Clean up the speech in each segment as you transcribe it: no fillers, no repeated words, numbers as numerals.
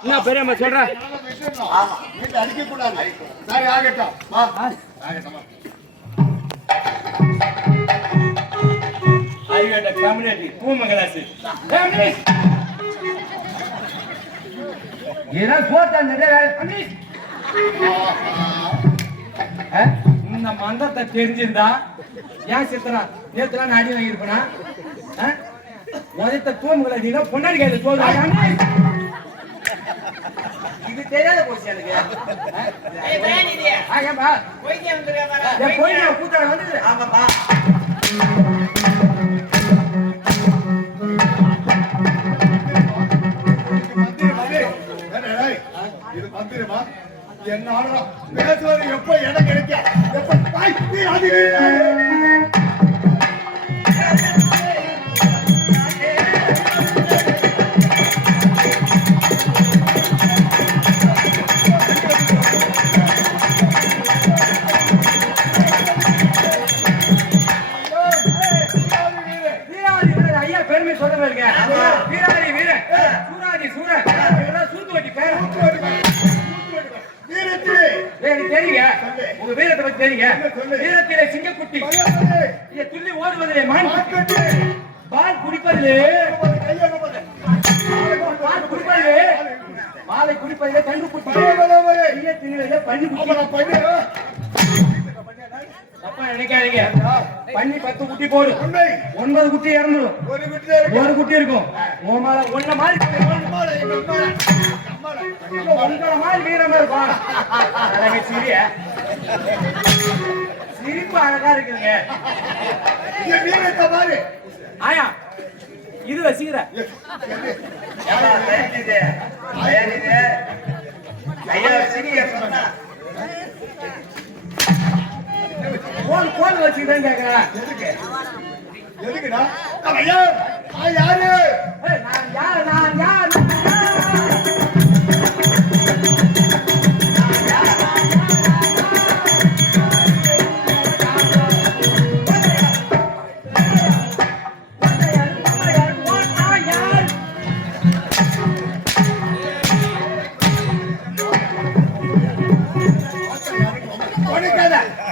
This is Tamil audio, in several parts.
என்ன பெரியம்மா சொல்ற? ஆமா, வீட்டுல அடிக்க கூடாது. சரி, ஆகட்டும். வா, ஆகட்டும். ஐவேட கம்யூனிட்டி பூமங்கலாசி. கம்யூனி. ஏதா போட்டா நிறைய வேலை பண்ணி. இந்த மந்தத்தை தெரிஞ்சிருந்தா ஏன் சித்தரா நேத்துலாம் நான் அடி வாங்கியிருப்பேனா? முதல்ல பூமங்கலாசினா பொன்னாடி கையில சொல்றாங்க. இது தெரியாத போச்சு எனக்கு. ஆகப்பா போய் கூத்தாட வந்து. ஆமாப்பா இது மந்திரமா? என்னால பேசுவது எப்ப இடம் கிடைக்க வீரத்திலே சிங்கக்குட்டி துள்ளி ஓடுவதிலே பால் குடிப்பதிலே மாலை குடிப்பதிலே கண்டு குட்டி பண்ணி தப்பா நினைக்காதீங்க. பண்ணி 10 குட்டி போடு, 9 குட்டி இறந்துடும், ஒரு குட்டி இருக்கும். ஒன்ன மாதிரி வீரமா இருக்கும். சிறிய சிரிப்பு அழகா இருக்குங்க. ஆயா இது வசீர கோல் வச்சுதான் கேக்குறேன். எதுக்குடா? யாரு? நான் யார்?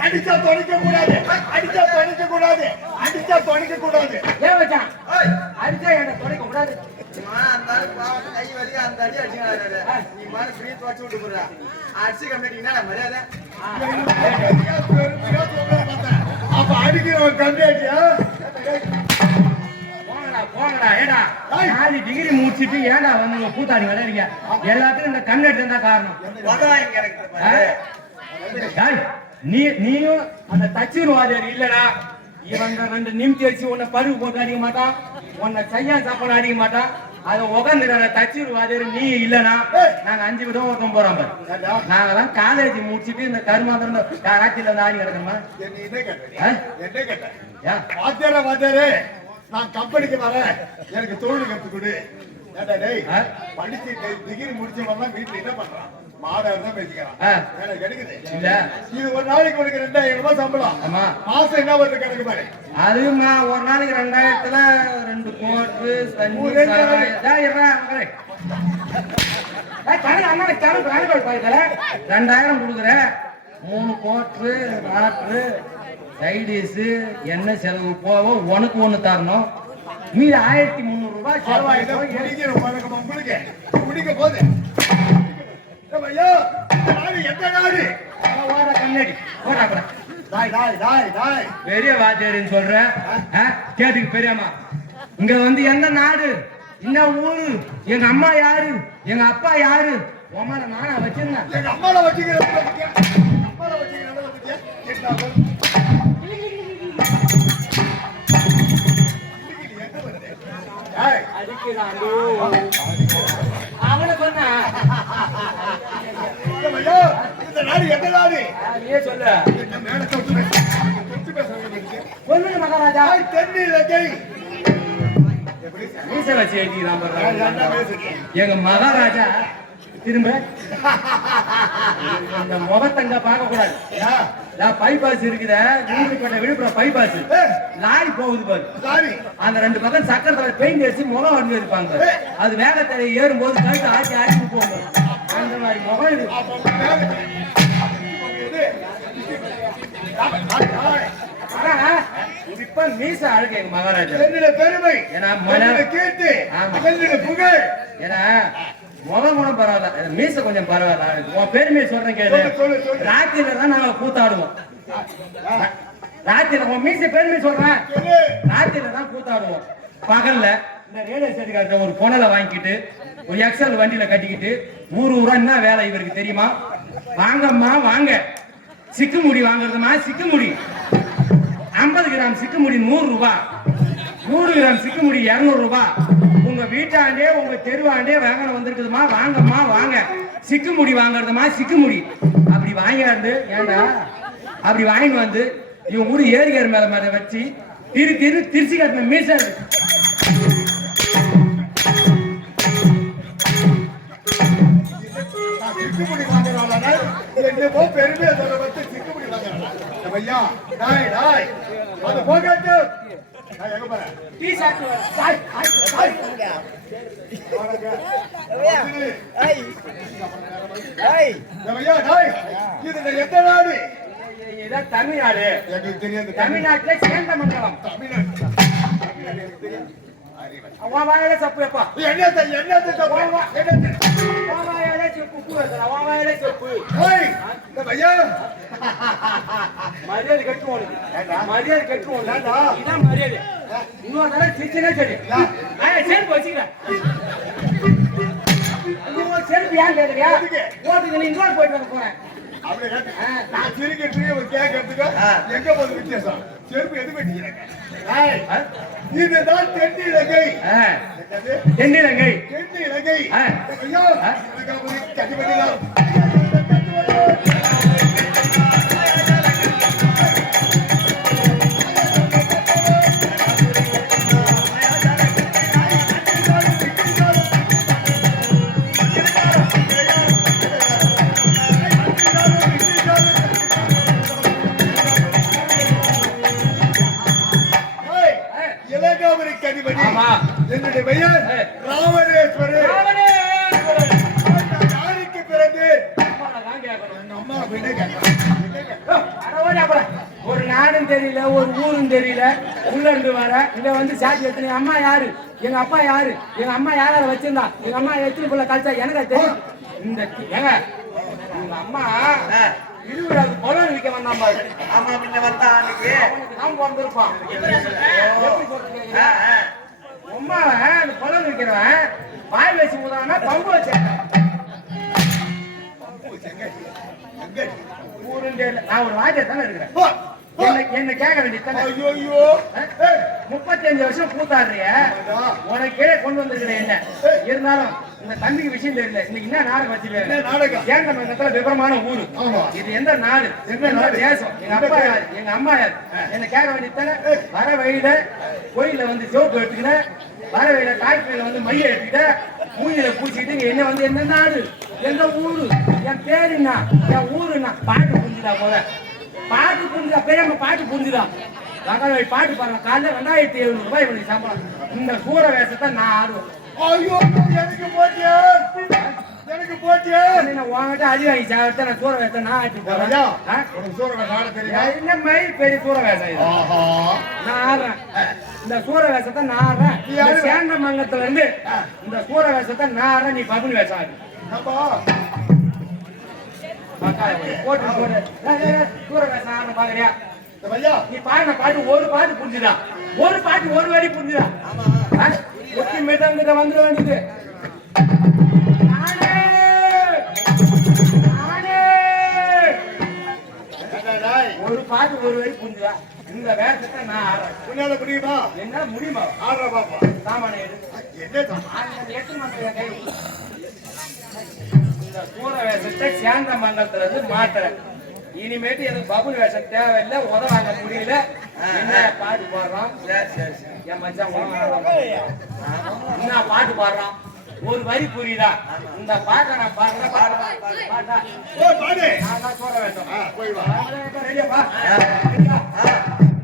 அடிச்சா தொலைக்க கூடாது. ஏன் வச்சான்? அடிச்சா என்ன தொலைக்க கூடாது? கை வலி அந்த அடி அடிச்சுங்க. நீ மாதிரி ஃப்ரீ வச்சு விட்டு போடுற அடிச்சு கம்மிட்டீங்கன்னா மரியாதை. அப்ப அடிக்கிற ஒரு கம்மியாட்டியா? போங்கடா. ஏடா 4 டிகிரி முடிச்சிட்டு ஏடா வந்து கூத்தாடி விளையாடுங்க? எல்லாத்துக்கும் இந்த கண்ணெட்டு தான் காரணம். நீயும் அந்த தச்சுவாதியார் இல்லடா. இவன் 2 நிமித்தி வச்சு உன்னை பருவு போட்டு அடிக்க மாட்டான், உன்னை சையா சாப்பாடு அடிக்க மாட்டான். அதை உகந்துற தச்சுவாதியார் நீ இல்லனா நாங்க 5 விதம் ஒருத்தம் போறோம். நாங்கெல்லாம் காலேஜ் முடிச்சுட்டு இந்த கருமாந்திரம் ராத்திரில இருந்து ஆடி கிடக்கணுமா? வாத்தியாரே, நான் கம்பெனிக்கு வரேன், எனக்கு தொழில் கத்து கொடு. படிச்சு டிகிரி முடிச்சவங்க வீட்டுல என்ன பண்றான்? மாடாதான் பேசிக்கிறான். எனக்கு கிடைக்குது இல்ல. இது ஒரு நாளைக்கு உனக்கு 2000 ரூபாய் சம்பளம். மாசம் என்ன வருது கணக்கு பாரு. அதுவும் ஒரு நாளைக்கு 2000த்துல 2 கோட்டு கணக்கு 2000 கொடுக்குற. 3 கோட்டு நாட்டு சைடிஸ் என்ன செலவு போவோ உனக்கு ஒண்ணு தரணும். மீது 1300 ரூபாய் செலவாயிடும். உங்களுக்கு குடிக்க போது பெரிய வாத்தியாரின்னு சொல்றேன் கேட்டுக்கு பெரியம்மா. இங்க வந்து எந்த நாடு, என்ன ஊரு, எங்க அம்மா யாரு, எங்க அப்பா யாரு, உமால நானா வச்சிருந்தேன். எங்க அம்மால வச்சுக்கிறேன். அவனை சொன்ன இந்த நாடு எந்த நாடு? நீயே சொல்லு. சொல்லுங்க மகாராஜா. மீச வச்சு எங்க மகாராஜா திரும்ப அந்த முகத்தங்க பார்க்க கூடாது. பைபாஸ் இருக்குத விழுப்புரம் பைபாஸ் லாரி போகுது பாரு. அந்த 2 பக்கம் சக்கரத்துல பெயிண்ட் அடிச்சு முகம் வந்து இருப்பாங்க. அது வேகத்தடை ஏறும் போது கழுத்து ஆட்டி ஆட்டி போகும். அப்ப மேல எது? ஆனா இப்ப மீச அழுக எங்க மகாராஜா என்னுடைய பெருமை, ஏன்னா என்னுடைய கீர்த்தி, ஆமா. என்னுடைய புகழ். ஏன்னா முகம் பரவாயில்ல, மீச கொஞ்சம் பரவாயில்ல. உன் பெருமையை சொல்றேன் கேளு. சொல்லு, சொல்லு, சொல்லு. ராத்திரில தான் நாங்க கூத்தாடுவோம். ராத்திரில உன் மீச பெருமை சொல்றேன். சொல்லு. ராத்திரில தான் கூத்தாடுவோம். பகல்ல இந்த ரேடியோ ஸ்டேஷன் ஒரு புனலை வாங்கிட்டு ஒரு எக்ஸல் வண்டியில கட்டிக்கிட்டு ஊரா என்ன வேலை இவருக்கு தெரியுமா? வாங்கம்மா வாங்க, சிக்குமுடி வாங்குறதுமா சிக்குமுடி, 50 கிராம் சிக்குமுடி 100 ரூபாய், 100 கிராம் சிக்குமுடி 200 ரூபாய். உங்க வீட்டாண்டே உங்க தெருவாண்டே வாங்கணும் வந்திருக்குதுமா, வாங்கம்மா வாங்க, சிக்குமுடி வாங்குறதுமா சிக்குமுடி. அப்படி வாங்கியாந்து ஏண்டா அப்படி வாங்கிட்டு வந்து இவன் ஊரு ஏரியார் மேல மேல வச்சு திருச்சி கட்டின மீசல். சிக்குமுடி வாங்குறாங்க, என்னமோ பெருமையை சொல்ல வந்து சிக்குமுடி வாங்குறாங்க. ஐயா டாய் டாய் அது போகட்டு. நான் எங்க போறேன்? டீ சாப்பிட்டு வர. டாய் டாய் ஐயா டாய் இது எந்த நாடு? இதான் தமிழ்நாடு. எனக்கு தெரியாது. தமிழ்நாட்டுல சேந்தமங்கலம். தமிழ்நாடு அவன் வாயில சப்பு எப்பா, என்னத்தை என்னத்தை என்னத்தை அவன் வாயில செப்பு பூ வைக்கலாம், அவன் வாயில செப்பு. ஏய் ஐயா மரியாதை கட்டுவோம் உனக்கு. மரியாதை கட்டுவோம் இதான் மரியாதை. இன்னொரு தடவை சிரிச்சுனே சரி. செருப்பு வச்சுக்கிறேன். செருப்பு ஏன் கேட்கறியா? ஓட்டுக்கு நீ இன்னொரு போயிட்டு வர போறேன். அப்படி கேட்டு நான் சிரிக்கிட்டு ஒரு கேட்கறதுக்கு எங்க போகுது வித்தியாசம்? செருப்பு எது வெட்டிக்கிறேன்? இதுதான் தென்னை இலங்கை. தென்னிலங்கை தென்னை இலங்கை. ஐயா கட்டி பண்ணிடலாம். என்னுடைய பெயர் ராமணேஸ்வரர். யாருக்கு பிறகு அம்மா விட ஒரு நாடும் தெரியல, ஒரு ஊரும் தெரியல, உள்ள இருந்து வர இங்க வந்து சாட்சி எத்தனை அம்மா யாரு, எங்க அப்பா யாரு, எங்க அம்மா யார வச்சிருந்தா, எங்க அம்மா எத்தனை பிள்ளை கழிச்சா எனக்கு தெரியும். இந்த ஏங்க உங்க அம்மா இருபதாவது பொலம் விற்க வந்தான் பாரு. ஆமா முன்ன வந்தா அன்னைக்கு அவன் பிறந்திருப்பான். அம்மா அந்த பொலம் விற்கிறவன் வாய் வச்சு போதான்னா பம்பு வச்சேன். நான் ஒரு வாஜை தானே இருக்கிறேன். என்ன கேட்க வேண்டியது. 35 வருஷம் கூத்தாடுறிய உனக்கே கொண்டு வந்திருக்கிறேன். என்ன இருந்தாலும் இந்த தம்பிக்கு விஷயம் தெரியல. இன்னைக்கு என்ன நாடகம் வச்சிருக்கேன்? சேந்தமங்கலத்துல விவரமான ஊரு. இது எந்த நாடு, எந்த தேசம், எங்க அப்பா யாரு, எங்க அம்மா யாரு, என்ன கேட்க வேண்டியது. வர வழியில கோயில வந்து சிவப்பு எடுத்துக்கிற, வர வழியில காய்கறியில வந்து மைய எடுத்துக்கிட்ட, மூஞ்சில பூச்சிக்கிட்டு என்ன வந்து எந்த நாடு, எந்த ஊரு, என் பேருன்னா, என் ஊருன்னா பாட்டு புரிஞ்சுதா? போல பாட்டு புரிஞ்சுதா? பெரியம்மா பாட்டு புரிஞ்சுதா? பாட்டு பாருங்க. காலைல 2700 ரூபாய் இவனுக்கு சம்பளம். இந்த சூற வேஷத்தை நான் ஆடுவேன். ஐயோ எனக்கு போட்டியா, எனக்கு போட்டியா. உங்ககிட்ட அடி வாங்கி சாப்பிட்டு நான் சூற வேஷத்தை நான் ஆட்டி போறேன். சூற வேஷம் தெரியும். என்ன மாதிரி பெரிய சூற வேஷம் இது? நான் ஆடுறேன். இந்த சூற வேஷத்தை நான் ஆடுறேன். சேந்தமங்கலத்துல இருந்து இந்த சூற வேஷத்தை நான் ஆடுறேன். நீ பகுனி வேஷம் ஆடு. போட்டு சூற வேஷம் ஆடுற பாக்குறியா? நீ பாடின பாட்டு ஒரு பாட்டு புரிஞ்சுதா? ஒரு பாட்டு ஒரு வரி புரிஞ்சுதா? ஒட்டி மேட்டாங்கிட்ட வந்துட வேண்டியது. ஒரு பாட்டு ஒரு வரி புரிஞ்சுதா? இந்த வேஷத்தை நான் ஆடுறேன். உன்னால முடியுமா? என்ன முடியுமா? ஆடுற பாப்பா. சாமான என்ன இந்த சூற வேஷத்தை சேந்தமங்கலத்துல இருந்து மாத்துறேன். இனிமேட்டு எனக்கு பபுல் வேஷம் தேவையில்லை. உதவாங்க முடியல. என்ன பாட்டு பாடுறான்? என் மச்சான் என்ன பாட்டு பாடுறான்? ஒரு வரி புரியுதா? இந்த பாட்டை நான் பாடுறேன். பாட்டா நான் சூற வேஷம் ரெடியாப்பா?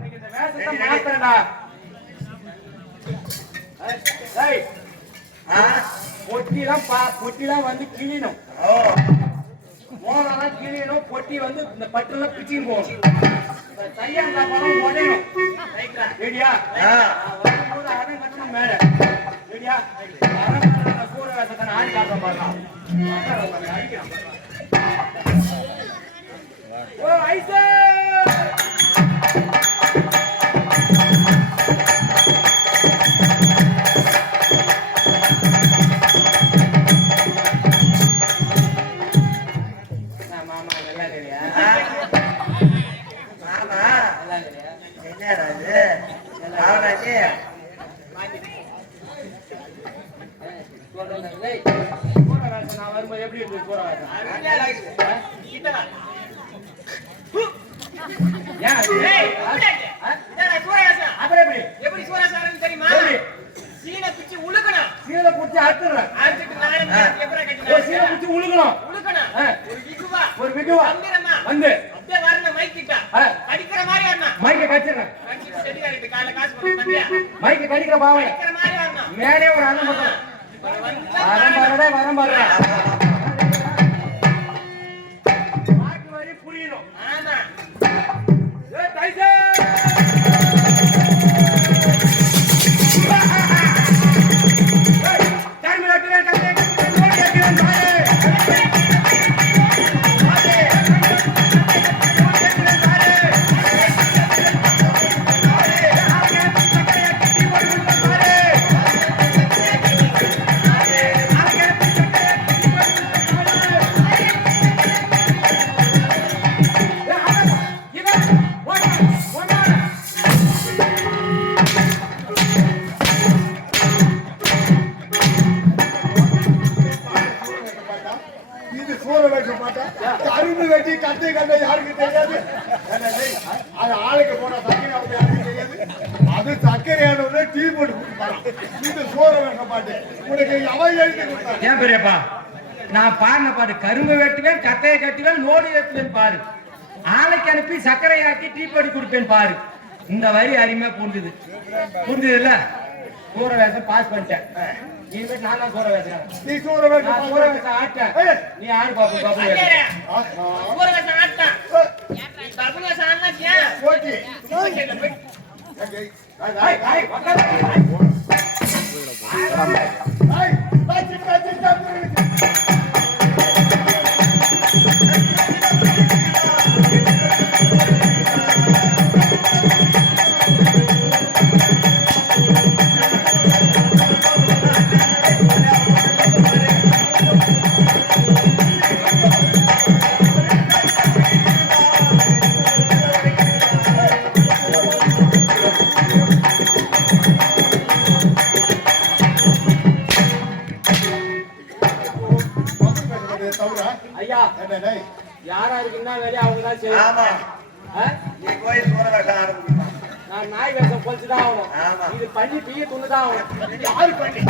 இந்த வேஷத்தை மாத்துறேன்டா. பொட்டிலாம் வந்து கிளினும். போனா கிளியணும் பொட்டி வந்து இந்த பட்டுல பிச்சின்னு போகணும். தையன் சாப்பாடும் உடையணும். ரெடியா? வரும்போது அடம் கட்டணும் மேல. ரெடியா? சூர வேசத்தை ஆடி காட்ட பாருலாம். ஓ ஐசே நான் வரும்போது எப்படி இருக்கு போறேன் ஒரு விகுவா வந்து மைக்க கடிச்சிடுறேன் மைக்க கடிக்கிற பாவனை மேலே ஒரு அண்ணன் பண்றேன் வரம் பாடுறேன் வரி புரியணும் கரும்பு வெட்டி கத்தை கண்ட யாருக்கு தெரியாது. அது ஆளுக்கு போன சக்கரை யாருக்கு தெரியாது. அது சக்கரையான டீ போட்டு கொடுப்பாங்க. இது சோற வைக்க மாட்டேன் உனக்கு அவன் எழுதி கொடுத்தாங்க. ஏன் பெரியப்பா நான் பாடின பாடு கரும்பு வெட்டுவேன் கத்தையை கட்டுவேன் லோடு ஏற்றுவேன் பாரு. ஆளைக்கு அனுப்பி சர்க்கரை ஆக்கி டீ போட்டு கொடுப்பேன் பாரு. இந்த வரி அருமையா புரிஞ்சுது இல்ல. சூற வேஷம் பாஸ் பண்ணிட்டேன். இனிமே நான் தான் சூற வேஷம். நீ சூற வேஷம் ஆட்டேன். நீ ஆடு பாப்பு பாப்பு ஐயா யாரா இருக்குன்னா வேலையா அவங்க தான் செய்யணும். நான் நாய் வேஷம் பொழிச்சுதான் ஆகணும். இது பண்ணி பீய துண்ணுதான் ஆகணும். யாரு பண்ணி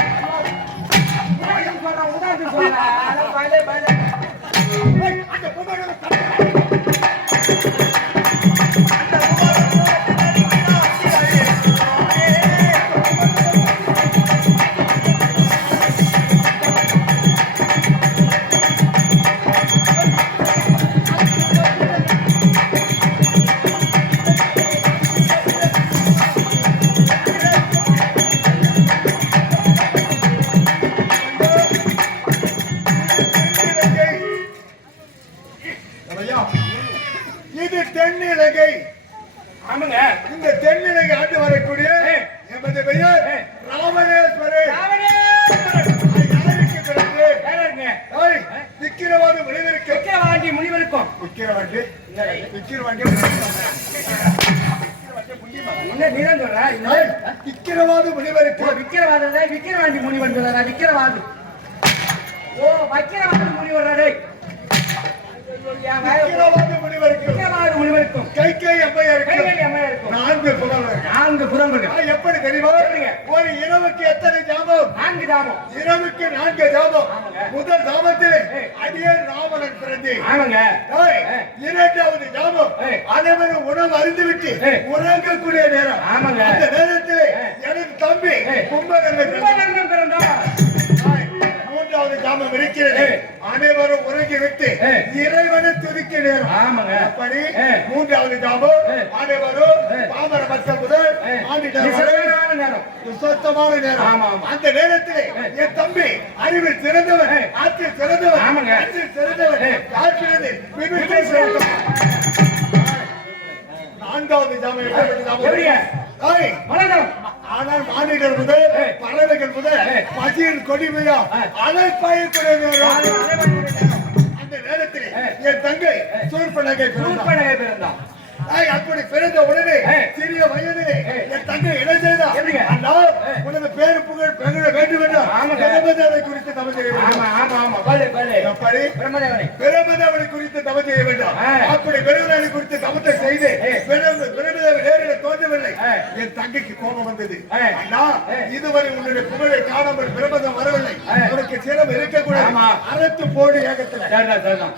இந்த தென்னிலங்கை ஆண்டு வரக்கூடிய எமது பெயர் ராமணேஸ்வரர். விக்கிரவாண்டி முனிவருக்கும் விக்கிரவாண்டி முனிவன் சொல்ற விக்கிரவாது. ஓ வக்கிரவாதி முனிவர் முனிவருக்கும் கைகை அம்மையாருக்கும் 4 புறங்கள். எப்படி தெரியுமா? ஒரு இரவுக்கு எத்தனை ஜாமம்? 4 ஜாமம். இரவுக்கு 4 ஜாமம். முதல் ஜாமத்தில் அடியே ராவணன் பிறந்து, இரண்டாவது ஜாமம் அனைவரும் உணவு அருந்துவிட்டு உறங்கக்கூடிய நேரம். அந்த நேரத்தில் எனக்கு தம்பி கும்பகர்ணன் பிறந்தார். மூன்றாவது ஜாமம் இருக்கிறது. அனைவரும் உறங்கி வணங்கி விட்டு இறைவனை துதிக்க நேரம். ஆமாங்க. அப்படி மூன்றாவது ஜாபம் அனைவரும் பாமர மக்கள் முதல் நிசப்தமான நேரம். சுத்தமான நேரம். ஆமா, ஆமா. அந்த நேரத்திலே என் தம்பி அறிவில் சிறந்தவன், ஆற்றில் சிறந்தவன், ஆமாங்க. அன்பில் சிறந்தவன், ஆற்றினது பின்விட்டு சிறந்தவன். நான்காவது ஜாமம் எப்படிங்க? வணக்கம். ஆனால் மாநிலர் முதல் பறவைகள் முதல் பசியின் கொடிமையா அலைப்பாயக்கூடிய நேரம். அந்த நேரத்தில் என் தங்கை சூர்பனகை பிறந்தான். அப்படி பிறந்த உடனே சிறிய வயதிலே என் தங்கை என்ன செய்தா? அண்ணா, உனது பேரு புகழ் பெருக வேண்டும் என்றால் பிரம்மதேவனை குறித்து தவம் செய்ய வேண்டும். அப்படி பிரம்மதேவனை குறித்து தவம் செய்ய வேண்டும். அப்படி பிரம்மதேவனை குறித்து தவத்தை செய்து பிரம்மதேவன் நேரில் தோன்றவில்லை. என் தங்கைக்கு கோபம் வந்தது. அண்ணா, இதுவரை உன்னுடைய புகழை காணாமல் பிரம்மதம் வரவில்லை. உனக்கு சிரம் இருக்கக்கூடாது. அறுத்து போடு ஏகத்துல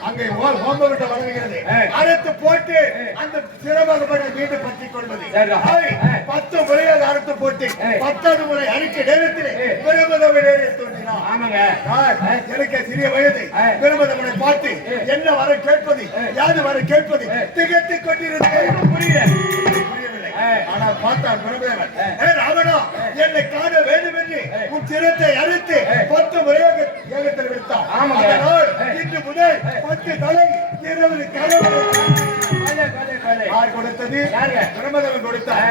அங்கே ஹோம விட்ட வழங்குகிறது. அறுத்து போட்டு அந்த சிரமப்பட மீண்டும் பற்றிக் கொள்வது. 10 முறையாக அறுத்து போட்டு 10வது முறை அரிக்க நேரத்தில் பிரம்மதேவனை தோன்றினார். எனக்கு சிறிய வயது பிரம்மதேவனை பார்த்து என்ன வர கேட்பது, யாது வர கேட்பது திகட்டிக் கொண்டிருந்தேன். புரியவில்லை. ஆனால் பார்த்தார் பிரம்மதேவன், ராவணா, என்னை காண வேண்டும் என்று உன் சிரத்தை அறுத்து 10 முறையாக ஏகத்தில் விடுத்தார். அதனால் இன்று முதல் 10 தலை 20 கனவு. யார் கொடுத்தது? பிரம்மதேவன் கொடுத்தார்.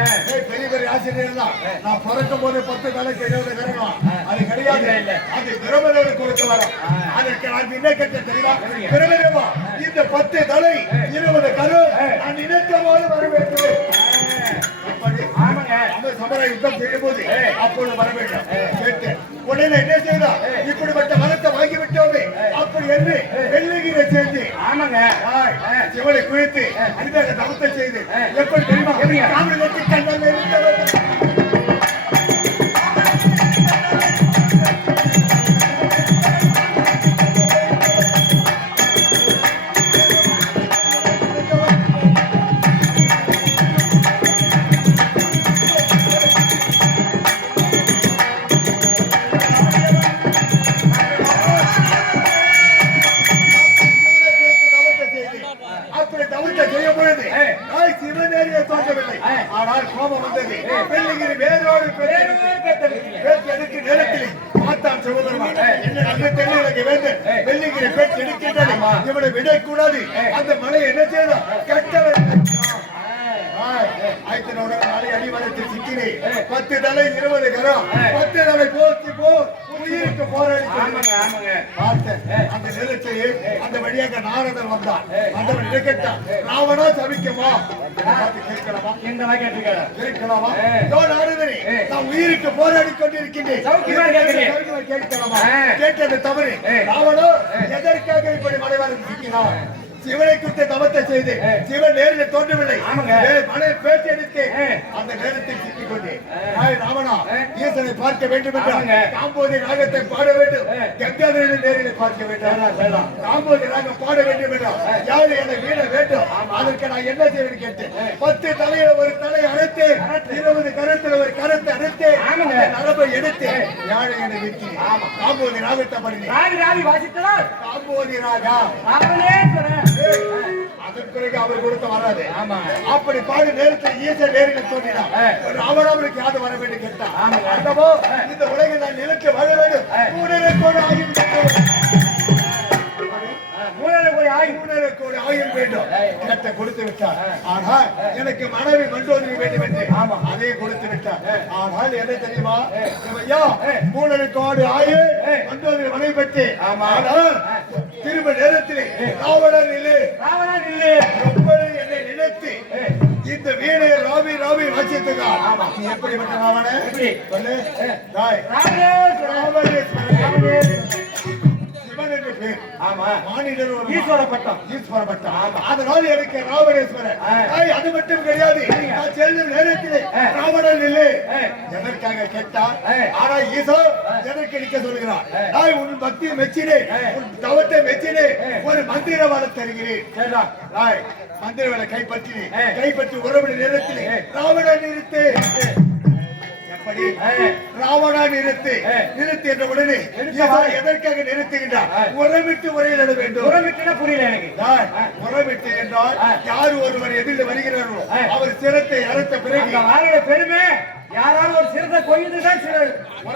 பெரிய பெரிய ஆசிரியர் தான். நான் பிறக்கும் போது 10 தலைக்கு 20 கரணும். அது கிடையாது. அது பிரம்மதேவன் கொடுத்த வரம். அதற்கு நான் என்ன கேட்ட தெரியுமா? பிரம்மதேவா, இந்த 10 தலை 20 கரு நான் நினைத்த போது வர வேண்டும். சமர யுத்தம் செய்யும் போது அப்பொழுது வர வேண்டும் கேட்டு உடனே என்ன செய்தா? இப்படிப்பட்ட மரத்தை வாங்கிவிட்டோமே அப்படி என்று வெள்ளிகிரை சேர்ந்து சிவனை குளித்து அரிதாக தவத்தை செய்து எப்படி தெரியுமா? காவிரி கண்ணல் இருந்தவர் ஆனால் கோபம் வந்தது. வெள்ளிகிரி வேரோடு பேச்சு நேரத்தில் பார்த்தான் சிவபெருமான். என்ன நல்ல தெரியல எனக்கு வேண்டும். வெள்ளிகிரி பேச்சு எடுக்கின்றது. இவனை விடக்கூடாது. அந்த மலை என்ன செய்யணும்? கட்டவன் அடிவரத்தில் சிக்கினே 10 தலை 20 கரம் 10 தலை போச்சு உயிருக்கு போராடி அந்த நிலத்தையே அந்த வழியாக நாரதர் வந்தான். அந்த கேட்டான், ராவணா சபிக்குமா? கேட்கலாமா? கேட்கலாமா? நாரதனே, நான் உயிருக்கு போராடி கொண்டிருக்கின்றேன். கேட்கலாமா? கேட்டது தவறு. ராவணா எதற்காக இப்படி மலைவாரம் சிக்கினார்? சிவனை குறித்த தவத்தை செய்து சிவன் நேரில் தோன்றவில்லை. மனை பேச்சு எடுத்து அந்த நேரத்தில் சிக்கிக் கொண்டேன். ராவணா, ஈசனை பார்க்க வேண்டும் என்றால் காம்போதி ராகத்தை பாட வேண்டும். கங்காதரனை நேரில் பார்க்க வேண்டும். காம்போதி ராகம் பாட வேண்டும் என்றால் யாரு என வீண வேண்டும். அதற்கு நான் என்ன செய்வேன் கேட்டேன். 10 தலையில ஒரு தலை அறுத்து 20 கருத்துல ஒரு கருத்தை அறுத்து நரம்பை எடுத்து யாழை என வீட்டி காம்போதி ராகத்தை படித்தேன். காம்போதி ராகா அதன் பிறகு அவர் கொடுத்த வராது. அப்படி பாடு நேரத்தில் ஈசன் நேரில் தோன்றினார். ராவணாவுக்கு யாது வர வேண்டும் கேட்டார். இந்த உலகில் நான் நிலத்து வாழ வேண்டும். ஆயுள் வேண்டும் கேட்ட கொடுத்து விட்டார். ஆனால் எனக்கு மனைவி மண்டோதரி வேண்டும் என்று அதை கொடுத்து விட்டார். ஆனால் என்ன தெரியுமா? மூலனுக்கு ஆயுள் மண்டோதரி மனைவி பெற்று திரும்ப நேரத்திலே ராவணன் இல்லை என்னை நினைத்து இந்த வீணை ராவி ராவி வாசித்துக்கார். நீ எப்படிப்பட்ட ராவணன் சொல்லு. அதனால் எனக்கு ராவணேஸ்வரன் அது மட்டும் கிடையாது. நான் செல்லும் நேரத்திலே ராவணன் இல்லை எதற்காக கேட்டார். ஆனா ஈசோ எதற்கு நிற்க சொல்கிறார். நான் உன் பக்தியை மெச்சினேன், உன் தவத்தை மெச்சினேன், ஒரு மந்திர வர தருகிறேன். மந்திர வர கைப்பற்றி உறவிட நேரத்திலே ராவணன் நிறுத்து அப்படி ராவணா நிறுத்து நிறுத்து என்ற உடனே எதற்காக நிறுத்துகின்றார்? உரமிட்டு உரையிட வேண்டும். உரமிட்டுனா புரியல எனக்கு. உரமிட்டு என்றால் யார் ஒருவர் எதிரில் வருகிறாரோ அவர் சிரத்தை அறுத்த பிறகு வாழைய பெருமை யாராவது ஒரு சிறந்த கொய்துதான்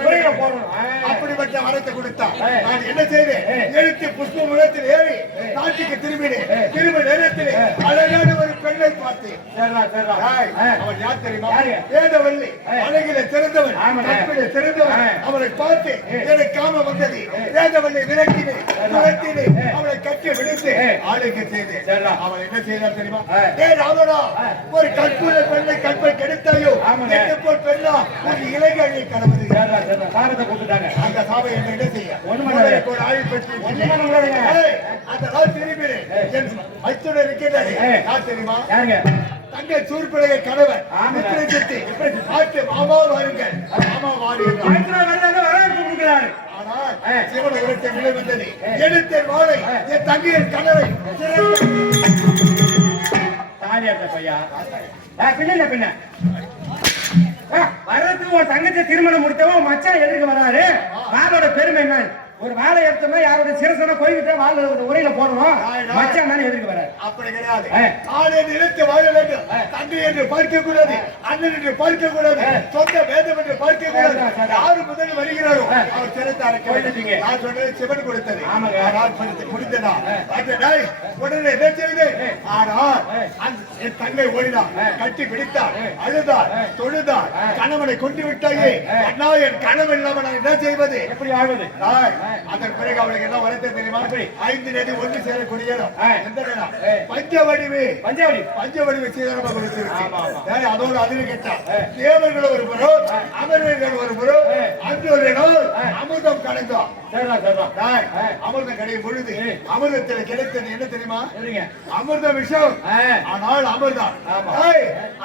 உரையில போடணும். அப்படிப்பட்ட வரத்தை கொடுத்தா நான் என்ன செய்தேன்? எழுத்து புஷ்ப முகத்தில் ஏறி நாட்டுக்கு திரும்பினேன். திரும்ப நேரத்தில் அழகான ஒரு பெண்ணை பார்த்தேன். அவன் யார் தெரியுமா? வேதவல்லி. அழகில சிறந்தவன், கற்பில சிறந்தவன். அவனை பார்த்து எனக்கு காம வந்தது. வேதவல்லி விரட்டினேன், துரத்தினேன். அவளை கட்டி விடுத்து ஆளுக்கு செய்தேன். அவன் என்ன செய்தார் தெரியுமா? ஏ ராவணா, ஒரு கற்புள்ள பெண்ணை கற்பை கெடுத்தாயோ போல் பெண்ணா ஒரு இளைஞரை கடவுது. சாரத்தை போட்டுட்டாங்க. அந்த சாவை என்ன செய்ய? ஒரு ஆயுள் பெற்று அந்த நாள் திரும்பினேன். என் மைத்துனர் இருக்கின்றாரே, யார் தெரியுமா? தங்கை சூர்பிழைய கணவன் ஆட்டு மாமா வாருங்கள், மாமா வாருங்கள். ஆனால் சிவன உரத்தை நிலை வந்தது. எடுத்த வாழை என் தங்கையின் கணவை தாலியாட்ட பையா பின்ன பின்ன வர்றதுக்கு ஒரு தங்கத்தை திருமணம் முடித்தவன் மச்சான் எதிர்க்க வராரு. வாளோட பெருமை என்ன? ஒரு வாழை எடுத்தோம்னா யாரோட சிரசனை கோயில்கிட்ட வாழ உரையில போடணும். மச்சான் தானே எதிர்க்க வராரு. அப்படி கிடையாது. ஆளை நிறுத்தி வாழ வேண்டும். தந்தை என்று பார்க்க கூடாது, அண்ணன் என்று பார்க்க கூடாது, சொந்த வேதம் என்று பார்க்க கூடாது. யாரு முதல் வருகிறாரோ அவர் சிரத்தை அரைக்க வேண்டும். நான் சொன்னது சிவன் கொடுத்தது. முடிந்ததா? உடனே என்ன செய்து? ஆனால் என் தங்கை ஓடினார், கட்டி பிடித்தார், அழுதார், தொழுதார். கணவனை கொண்டு விட்டாயே அண்ணா, என் கணவன் இல்லாம நான் என்ன செய்வது? எப்படி ஆழ்வது? அதன் பிறகு அவளுக்கு என்ன வரத்தை தெரியுமா? 5 நதி ஒன்று சேரக்கூடிய பஞ்சவடிவு. பஞ்சவடிவு சீதனமா கொடுத்து அதோடு அதில் கேட்டா தேவர்கள் ஒரு புறம், அமர்வர்கள் ஒரு புறம். அன்று ஒரு நாள் அமிர்தம் கலந்தோம். அமிர்தம் கிடைக்கும் பொழுது அமிர்தத்தில் கிடைத்தது என்ன தெரியுமா? அமிர்த விஷம். ஆனால் அமிர்தம்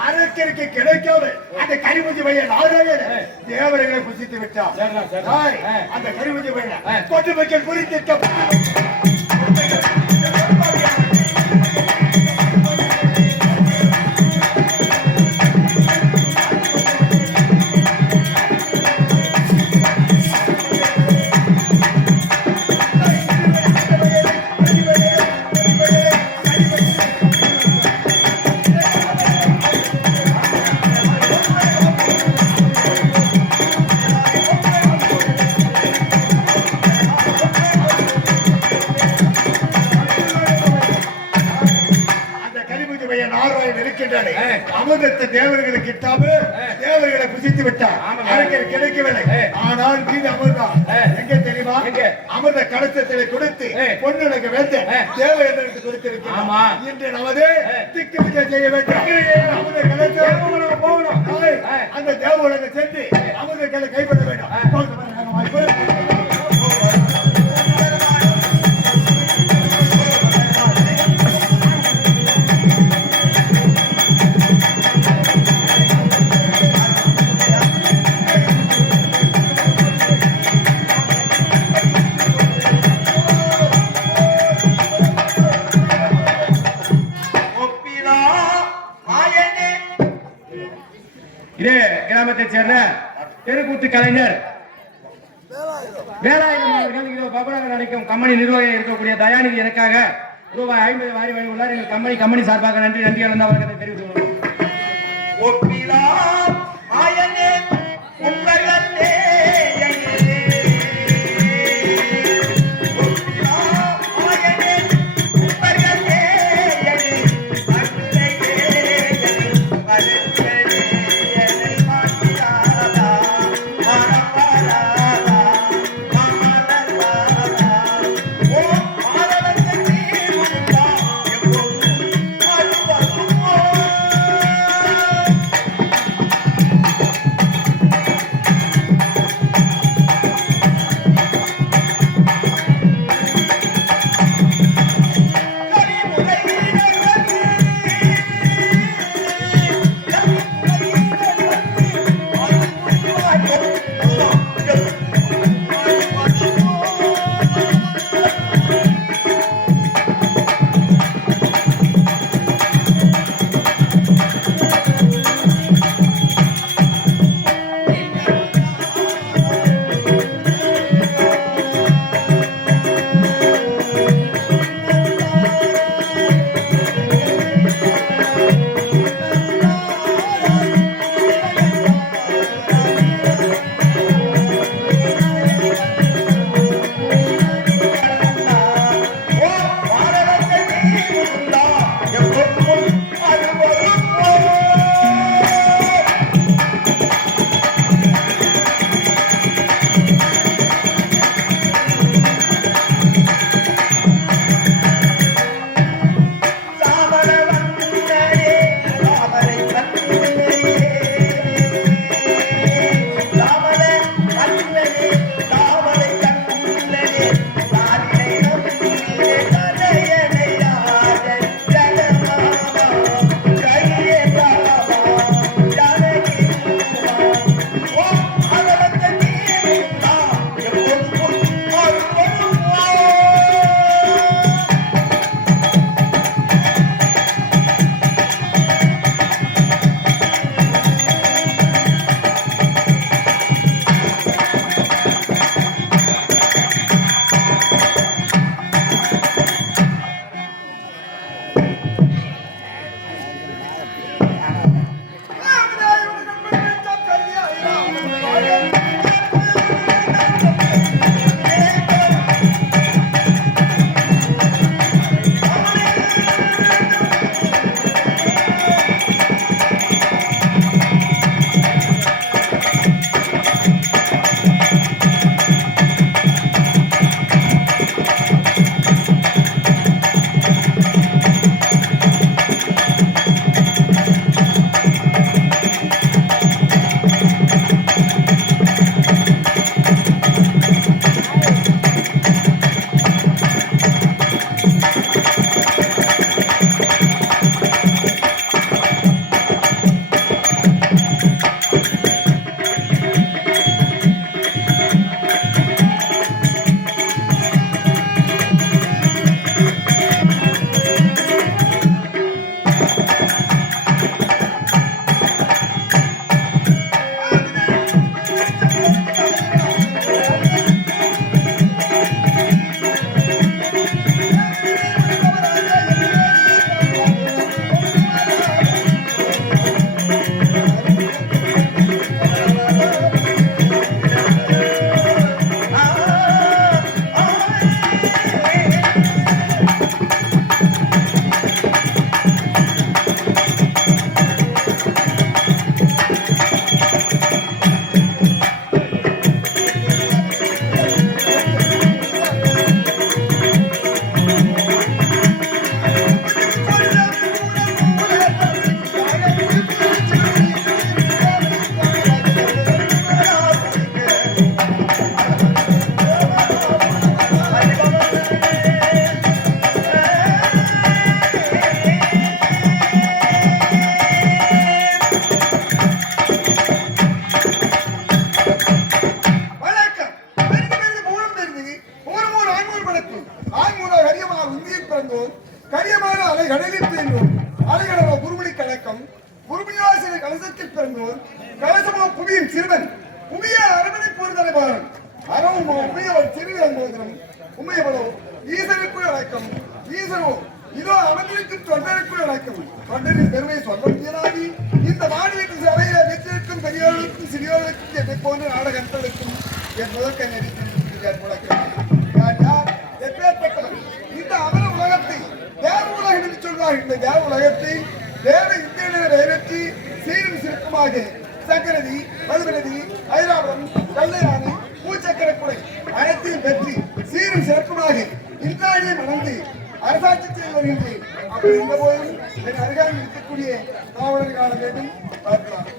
அரக்கருக்கு கிடைக்காமல் அந்த கரிமுஞ்சி பையன் நாராயண தேவர்களை புசித்து விட்டார். அந்த கரிமுஞ்சி கொண்டு வைக்க குறித்த அமிர்தத்தை தேவர்களுக்கு கிட்டாமல் தேவர்களை புசித்து விட்டார். அரக்கர் கிடைக்கவில்லை. ஆனால் மீது அமிர்தம் எங்க தெரியுமா? அமிர்த கலசத்தை கொடுத்து பொண்ணுக்கு வேந்த தேவர்களுக்கு கொடுத்திருக்கிறார். இன்று நமது திக்கு விஜய் செய்ய வேண்டும். அமிர்த கலசம் போகணும். அந்த தேவர்களுக்கு சென்று அமிர்தங்களை கைப்பற்ற வேண்டும். இதே கிராமத்தை சேர்ந்த தெருக்கூத்து கலைஞர் வேலாயுதம் அவர்கள் பபராக நடிக்கும் கம்பெனி நிர்வாகியாக இருக்கக்கூடிய தயாநிதி எனக்காக ரூபாய் 50 வாரி வழங்கியுள்ளார். எங்கள் கம்பெனி சார்பாக நன்றி கலந்த அவர்களை தெரிவித்துள்ளோம். கரியமான அலை கடலில் தீர்ந்தோம் அலைகளவோ குருமணி கலக்கம் குருமியாசிர கலசத்தில் பிறந்தோர் கலசமோ புவியின் சிறுவன் புவிய அரவணை போர்தலைவாரன் அறவுமோ புவியவர் சிறுவன் போதிலும் உண்மையவளோ ஈசனுக்குள் அழைக்கம் ஈசனோ இதோ அவர்களுக்கும் தொண்டருக்குள் அழைக்கம் தொண்டரின் பெருமை சொல்ல முடியலாகி இந்த மாநிலத்தின் சபையில வெற்றிருக்கும் பெரியோர்களுக்கும் சிறியோர்களுக்கும் என்னை போன்ற நாடகங்களுக்கும் என் முதற்க நெறித்திருக்கிறேன் முழக்கம் எப்பேற்பட்டவன் இந்த அமர உலகத்தை தேவ உலகம் என்று சொல்வார். இந்த தேவ உலகத்தை தேவ இந்திய நிறைவேற்றி சீரும் சிறப்புமாக சக்கரதி மதுரதி ஐராவரம் கல்லையானை பூச்சக்கரக்குடை அனைத்தையும் பெற்றி சீரும் சிறப்புமாக இந்திராணியை மணந்து அரசாட்சி செய்து வருகின்றேன். அப்படி இருந்த போதும் என் அருகாமல் இருக்கக்கூடிய காவலர் காண வேண்டும் பார்க்கலாம்.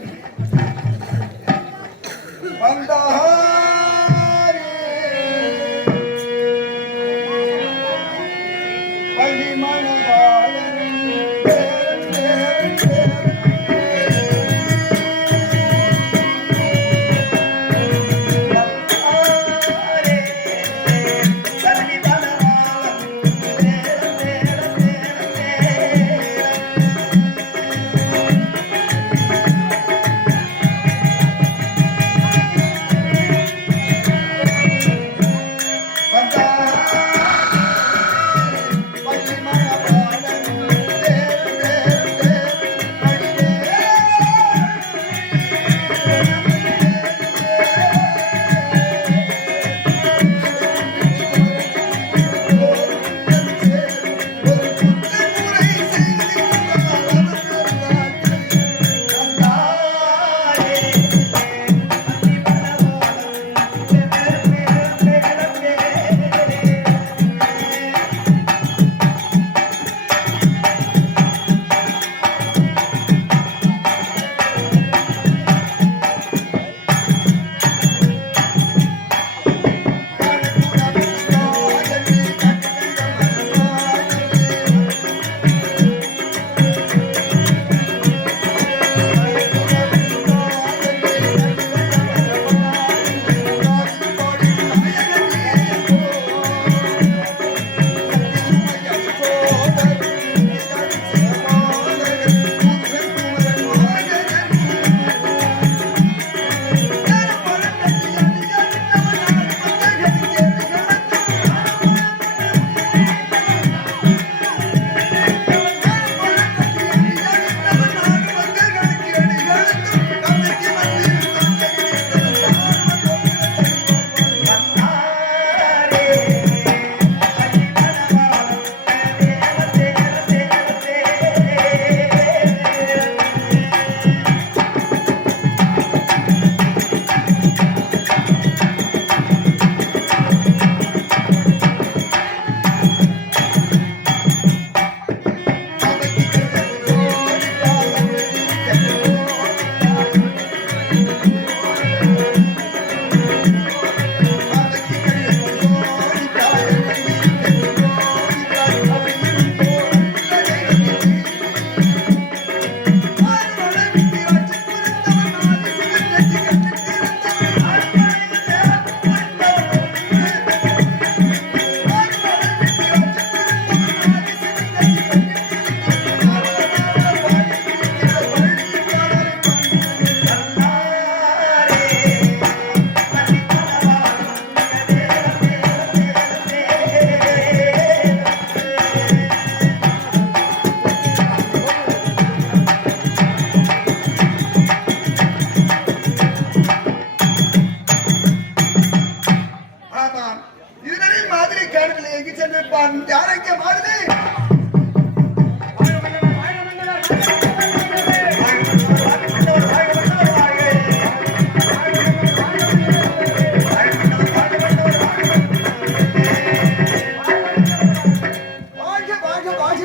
நன்றாக வாசி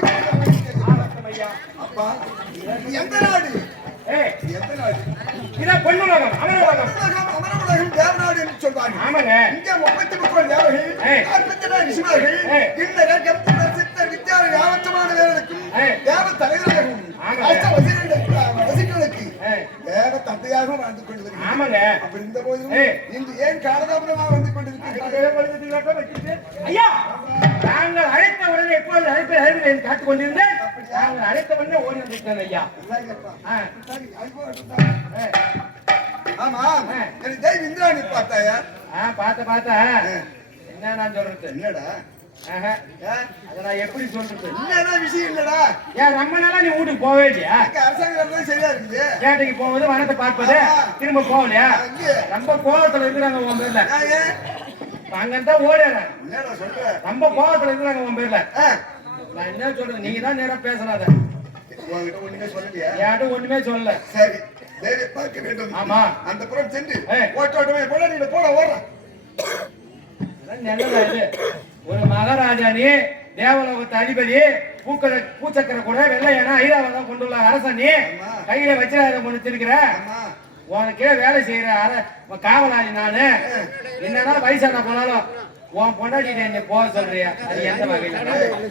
ஐயா அப்பா எந்த நாடு ஏய் எந்த நாடு இதான் பொன்னுலகம் அமரலகம் அமரவுலகம் தேவநாடு என்று சொல்வாங்க ஆமாங்க இங்கே 33 தேவர்கள் 44 ரிஷிமார்கள் இந்த கம்பீர சித்தர் வித்யாரி யாவற்றமான வேலைக்கும் தேவ தலைவர்களும் அஷ்ட வசிகளுக்கு தேவ தந்தையாக வாழ்ந்து கொண்டு வருகிறார் ஆமாங்க அப்படி இந்த போதிலும் இன்று ஏன் காலதாமதமாக வந்து கொண்டிருக்கிறார்கள் ஐயா நாங்கள் அழைத்த உடனே எப்பொழுது அழைப்பை காத்துக் கொண்டிருந்தேன் நாங்கள் அழைத்த உடனே ஓடி வந்திருக்கேன் ஐயா ஆமா எனக்கு தெய்வ இந்திராணி பார்த்தாயா பார்த்தா என்ன நான் சொல்றது என்னடா அதை நான் எப்படி சொல்றது என்னடா விஷயம் இல்லடா ஏன் ரொம்ப நாளா நீ வீட்டுக்கு போவே இல்லையா அரசாங்கம் சரியா இருக்குது கேட்டைக்கு போவது வனத்தை பார்ப்பது திரும்ப போகலையா ரொம்ப கோலத்துல இருக்கிறாங்க உன் பேர்ல அங்கதான் ஓடுறேன் என்னடா சொல்ற ரொம்ப கோலத்துல இருக்கிறாங்க உன் பேர்ல நான் என்ன சொல்றது நீங்க தான் நேரம் பேசலாத உங்ககிட்ட ஒண்ணுமே சொல்லலையா யாரும் ஒண்ணுமே சொல்லல சரி தேவி பார்க்க வேண்டும் ஆமா அந்த புறம் சென்று ஓட்டோட்டமே போட நீங்க போட ஓடுற நல்லதா இது ஒரு மகாராஜா நீ தேவலோகத்து அதிபதி பூச்சக்கரை கூட வெள்ளையனா ஐராவதம் கொண்டுள்ள அரசன் நீ கையில வச்சிடாத கொண்டு வச்சிருக்கிற உனக்கே வேலை செய்யற காவலாளி நானு என்னன்னா வயசான போனாலும் உன் பொண்டாட்டி என்ன போக சொல்றியா அது எந்த வகையில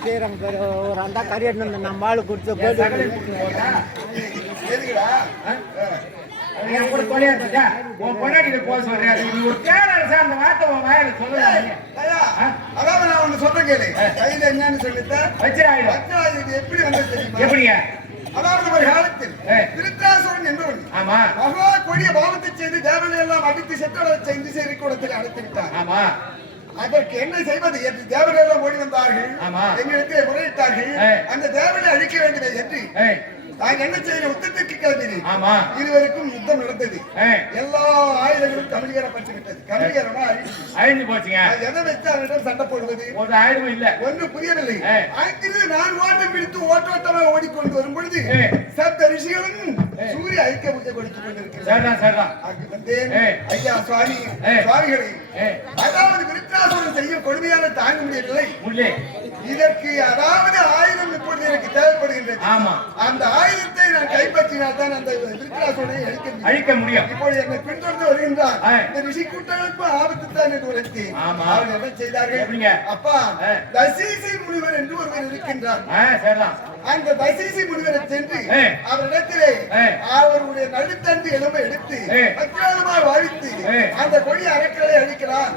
செய்யறாங்க ஒரு அந்த கறி எடுத்து நம்ம ஆளு கொடுத்து கூட தொலையாட்டா உன் பொண்டாட்டி போக சொல்றியா நீ ஒரு பேரரசா அந்த வார்த்தை உன் வாயில சொல்லலாம் அதாவது நான் ஒண்ணு சொல்றேன் கேளு கையில என்னன்னு சொல்லிட்டு வச்சிராயுதம் எப்படி வந்தது தெரியுமா எப்படிங்க அதாவது ஒரு காலத்தில் திருத்தராசுரன் என்பவன் ஆமா மகா கொடிய பாவத்தை செய்து தேவனை எல்லாம் அடித்து செட்டோட செய்து சேரி கூடத்தில் அழைத்து விட்டார் ஆமா அதற்கு என்ன செய்வது என்று தேவனெல்லாம் ஓடி வந்தார்கள் எங்களுக்கு முறையிட்டார்கள் அந்த தேவனை அழிக்க வேண்டுமே என்று நான் என்ன செய்ய யுத்தத்திற்கு கிளம்பினேன் இருவருக்கும் யுத்தம் நடந்தது எல்லா ஆயுதங்களும் கமிழ்கரப்பட்டு விட்டது கமிழ்கரமா அழிஞ்சு போச்சுங்க எதை வச்சு அவரிடம் சண்டை போடுவது ஒரு ஆயுதமும் இல்ல ஒன்று புரியவில்லை அங்கிருந்து நான் ஓட்டம் பிடித்து ஓட்டோட்டமாக ஓடிக்கொண்டு வரும் பொழுது சப்த ரிஷிகளும் சூரிய ஐக்கிய பூஜை கொடுத்துக் கொண்டிருக்கிறார் அங்கு வந்தேன் ஐயா சுவாமி சுவாமிகளை அதாவது விருத்தாசுரன் செய்யும் கொடுமையான தாங்க முடியவில்லை இதற்கு அதாவது ஆயுதம் இப்பொழுது எனக்கு தேவைப்படுகின்றது அந்த ஆயுதத்தை நான் கைப்பற்றினால் தான் அந்த விருத்தாசுரனை அழிக்க முடியும் இப்பொழுது என்னை பின்தொடர்ந்து வருகின்றார் இந்த ரிஷி கூட்டங்களுக்கு ஆபத்து தான் என்று உரைத்தேன் அவர்கள் என்ன செய்தார்கள் அப்பா தசீசி முனிவர் என்று ஒருவர் இருக்கின்றார் அந்த தசீசி முனிவரை சென்று அவரிடத்திலே அவருடைய நடுத்தண்டு எலும்பை எடுத்து அத்தியாவதமாக வாழ்த்து அந்த கொடி அறக்களை அழிக்கலாம்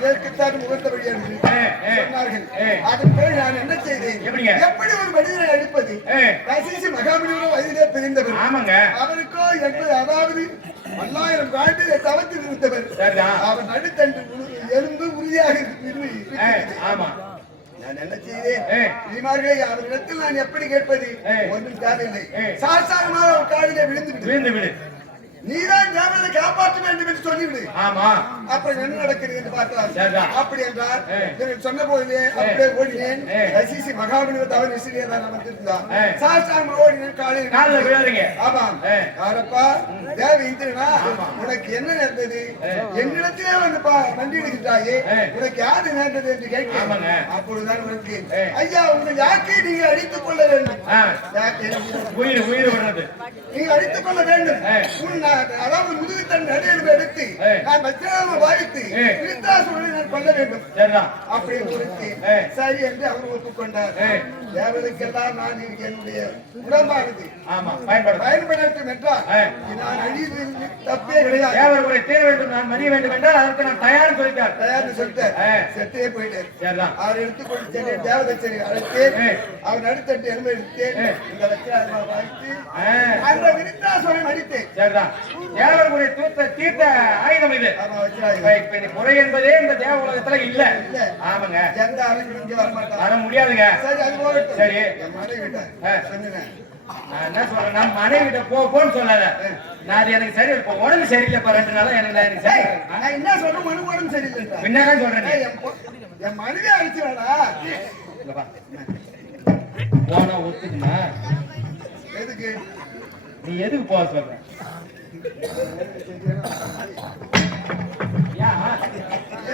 இதற்குத்தான் முகத்த வழி என்று சொன்னார்கள் அதன் பிறகு நான் என்ன செய்தேன் எப்படி ஒரு மனிதனை அழிப்பது தசீசி மகாமுனிவரும் வயதிலே பிரிந்தவர் அவருக்கோ என்பது அதாவது 1000 ஆண்டு தவத்தில் இருந்தவர் அவர் நடுத்தண்டு எலும்பு உறுதியாக நான் என்ன செய்தேன் அவரிடத்தில் நான் எப்படி கேட்பது ஒன்றும் தேவையில்லை சாஸ்தாரமாக ஒரு காலிலே விழுந்து விடு நீதான் தேவனை காப்பாற்ற வேண்டும் என்று சொல்லிவிடு அப்புறம் என்ன நடக்கிறது என்று பார்க்கலாம் அப்படி என்றால் சொன்ன போதிலே அப்படியே ஓடினேன் ரசிசி மகாபலிவர் தவறு விசிறியே தான் வந்திருந்தான் சாஸ்தாரமாக ஓடினேன் காலையில் ஆமாம் யாரப்பா தேவ இந்திரனா உனக்கு என்ன நேர்ந்தது என்னிடத்திலே வந்து மண்டிடுகின்றாயே உனக்கு யாரு நேர்ந்தது என்று கேட்க அப்பொழுதுதான் உனக்கு ஐயா உங்க யாக்கை நீங்க அடித்துக் கொள்ள வேண்டும் நீங்க அடித்துக் கொள்ள வேண்டும் அதாவது முதுகு தன் நடையெழுப்பு எடுத்து நான் வச்சிராம வாய்த்து விருத்தாசுரனை நான் கொல்ல வேண்டும் அப்படி குறித்து சரி என்று அவர் ஒப்புக்கொண்டார் தேவனுக்கெல்லாம் நான் என்னுடைய உடம்பானது பயன்படுத்தும் என்றால் நான் அழிவு தப்பே கிடையாது தேர வேண்டும் நான் மதிய வேண்டும் என்றால் அதற்கு நான் தயார் சொல்லிட்டார் தயார்னு சொல்லிட்டார் செத்தே போயிட்டார் அவர் எடுத்துக்கொண்டு சென்று தேவதச்சனை அழைத்தேன் அவர் நடுத்தட்டு எலும்பை எடுத்தேன் இந்த வச்சிராம வாய்த்து அந்த விருத்தாசுரனை அடித்தேன் தேவர்களுடைய தீர்த்த ஆயுதம் இது முறை என்பதே இந்த தேவ உலகத்துல இல்ல ஆமாங்க எந்த ஆளுக்கு இங்க வர முடியாதுங்க சரி அது போகட்டும் சரி என் மனைவிட்ட சொன்னேன் நான் என்ன சொல்றேன் நான் மனைவிட்ட போன்னு சொல்லாத நான் எனக்கு சரி இப்போ உடம்பு சரியில்லைப்பா 2 நாளா எனக்கு சரி நான் என்ன சொல்றேன் மனு உடம்பு சரியில்லை என்னதான் சொல்றேன் என் மனைவி அழைச்சு வேடா போனா ஒத்துக்குமா எதுக்கு நீ எதுக்கு போக சொல்ற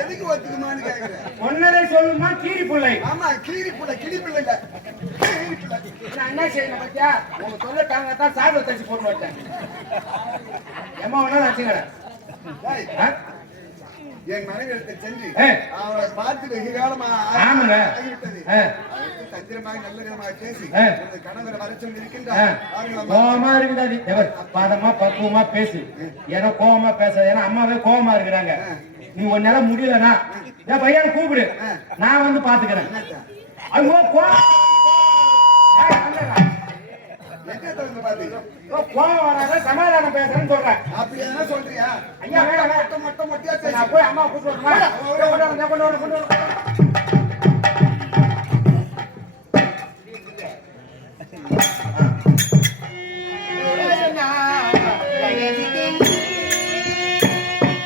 எதுக்கு ஒத்துக்குமான்னு கேக்குறேன் ஒன்னரை சொல்லுமா கீரி பிள்ளை ஆமா கீரி பிள்ளை கிளி பிள்ளை இல்ல நான் என்ன செய்யணும் பத்தியா உங்க சொல்ல தாங்க தான் சாப்பிட தச்சு போட்டு வச்சேன் எம்மா வேணா வச்சுக்கிறேன் டேய், என் மனைவி எடுத்து செஞ்சு அவளை பார்த்து வெகு காலமா ஆமாங்க. ஆகிவிட்டது. ஆ. அவளுக்கு தந்திரமாக நல்ல விதமாக பேசி ஆ. உனது கணவரை வர சொல்லி இருக்கின்றார். அவர்களை கோவமா இருக்குதாடி பாதமா பக்குவமா பேசு ஏன்னா கோவமா பேச ஏன்னா அம்மாவே கோவமா இருக்கிறாங்க நீ உன்னால முடியலனா என் பையனை கூப்பிடு நான் வந்து பாத்துக்கிறேன் ஐயோ எங்க தகுந்த பாத்தீங்க கோவம் வராத சமாதானம் பேசுறேன்னு சொல்றேன் அப்படி என்ன சொல்றியா? ஐயா வேணாம் மொட்டை மொட்டையா பேசி நான் போய் அம்மா கூப்பிட்டு வரணுமா? கொண்டு வரேன், கொண்டு வரேன், கொண்டு வரேன்.